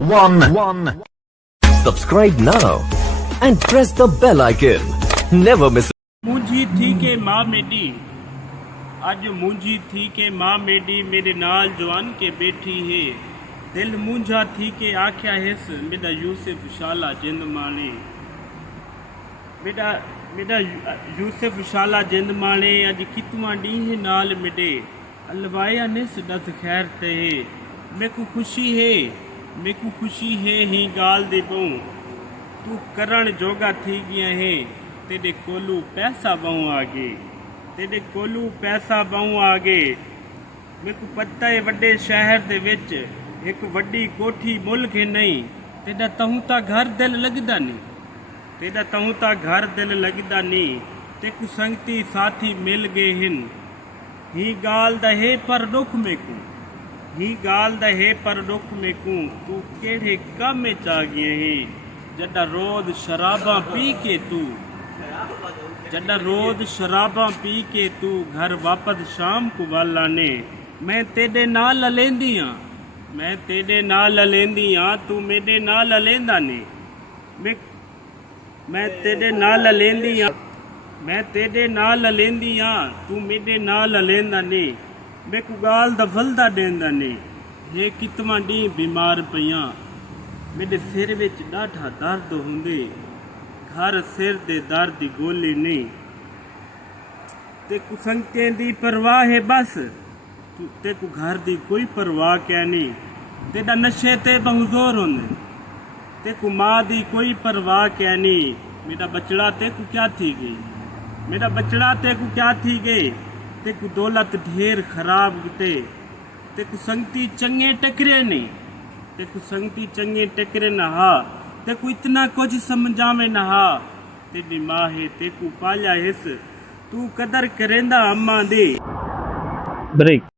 one. Subscribe now and press the bell icon. Never miss. मुंजी थी के माँ मेरी, अज मुंजी थी के माँ मेरी मेरे नाल जवान के बैठी है। दिल मुंझा थी के आख्या हिस मेरा यूसुफ शाला जिंद माने। मेरा यूसुफ शाला जिंद माने अज कितवा ॾींह नाल मिडे। अलवाया निस दस खैर ते मेकू खुशी है ही गाल दे बहु तू करण जोगा थी गया है। तेरे कोलू पैसा बहु आगे, तेरे कोलू पैसा बहु आगे। मेकू पता है वड्डे शहर दे विच एक वड्डी कोठी मुल्क है नहीं। तेरा तहूं ता घर दिल लगदा नहीं, तेरा तहूं ता घर दिल लगदा नहीं। तेकू संगती साथी मिल गए हिन ही गाल दहे पर दुख मेकू, ही गाल दहे पर दुख मेकू। तू केड़े काम चा गए है जदा रोज शराबा पी के तू, जदा रोज शराबा पी के तू घर वापस शाम को वाला ने। मैं तेरे नाल लेंदी हाँ, मैं तेरे नाल लेंदी हाँ, तू मेरे नाल लेंदा ने। मैं तेरे नाल लेंदी हाँ, मैं तेरे नाल लेंदी हाँ, तू मेरे नाल लेंदा ने। मेकू गाल दा फलदा देंदा ने। हे कितवा डी बीमार पईयां, मेरे सिर विच डाठा दर्द हुंदे। घर सिर दे दर्द दी गोली नहीं। तेकू संगतें दी परवाह है बस, तेकू घर दी कोई परवाह क्या नहीं। तेरा नशे ते बहुजोर होंदे, तेकू माँ दी कोई परवाह क्या नहीं। मेरा बचड़ा तेकू क्या थी गई, मेरा बचड़ा तेकू क्या थी गई। तेकू दौलत ढेर खराब किते, तेकू संगती चंगे टकरे नहीं, तेकू संगती चंगे टकरे नहा। तेकू इतना कुछ समझावे नहा। तेरी माँ है तेकू पालिया हिस, तू कदर करेंदा अम्मा दी। ब्रेक।